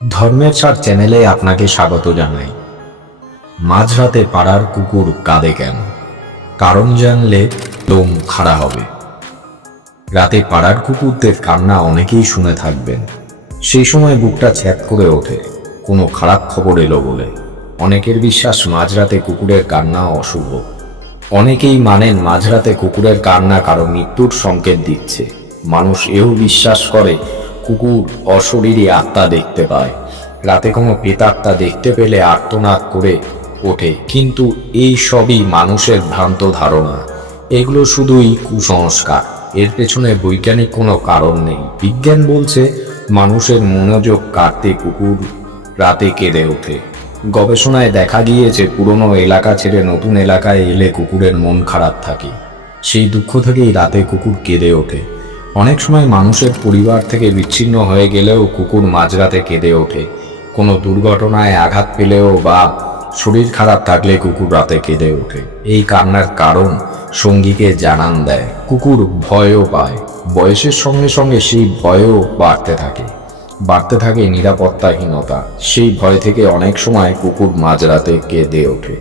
ধর্মের সার চ্যানেলে আপনাকে স্বাগত জানাই। মাঝরাতে পাড়ার কুকুর কাঁদে কেন? কারণ জানলে লোম খাড়া হবে। রাতে পাড়ার কুকুরদের কান্না অনেকেই শুনে থাকবেন। সেই সময় বুকটা ছ্যাদ করে ওঠে, কোনো খারাপ খবর এলো বলে। অনেকের বিশ্বাস মাঝরাতে কুকুরের কান্না অশুভ। অনেকেই মানেন মাঝরাতে কুকুরের কান্না কারো মৃত্যুর সংকেত দিচ্ছে। মানুষ এও বিশ্বাস করে কুকুর অশরীরী আত্মা দেখতে পায়। রাতে কোনো প্রেতাত্মা দেখতে পেলে আর্তনাদ করে ওঠে, কিন্তু এই সবই মানুষের ভ্রান্ত ধারণা। এগুলো শুধুই কুসংস্কার। এর পেছনে বৈজ্ঞানিক কোনো কারণ নেই। বিজ্ঞান বলছে মানুষের মনোযোগ কাটতে কুকুর রাতে কেঁদে ওঠে। গবেষণায় দেখা গিয়েছে পুরনো এলাকা ছেড়ে নতুন এলাকায় এলে কুকুরের মন খারাপ থাকে। সেই দুঃখ থেকেই রাতে কুকুর কেঁদে ওঠে। অনেক সময় মানুষের পরিবার থেকে বিচ্ছিন্ন হয়ে গেলেও কুকুর মাঝরাতে কেঁদে ওঠে। কোনো দুর্ঘটনায় আঘাত পেলেও বা শরীর খারাপ থাকলে কুকুর রাতে কেঁদে ওঠে। এই কান্নার কারণ সঙ্গীকে জানান দেয়। কুকুর ভয়ও পায়। বয়সের সঙ্গে সঙ্গে সেই ভয়ও বাড়তে থাকে নিরাপত্তাহীনতা। সেই ভয় থেকে অনেক সময় কুকুর মাঝরাতে কেঁদে ওঠে।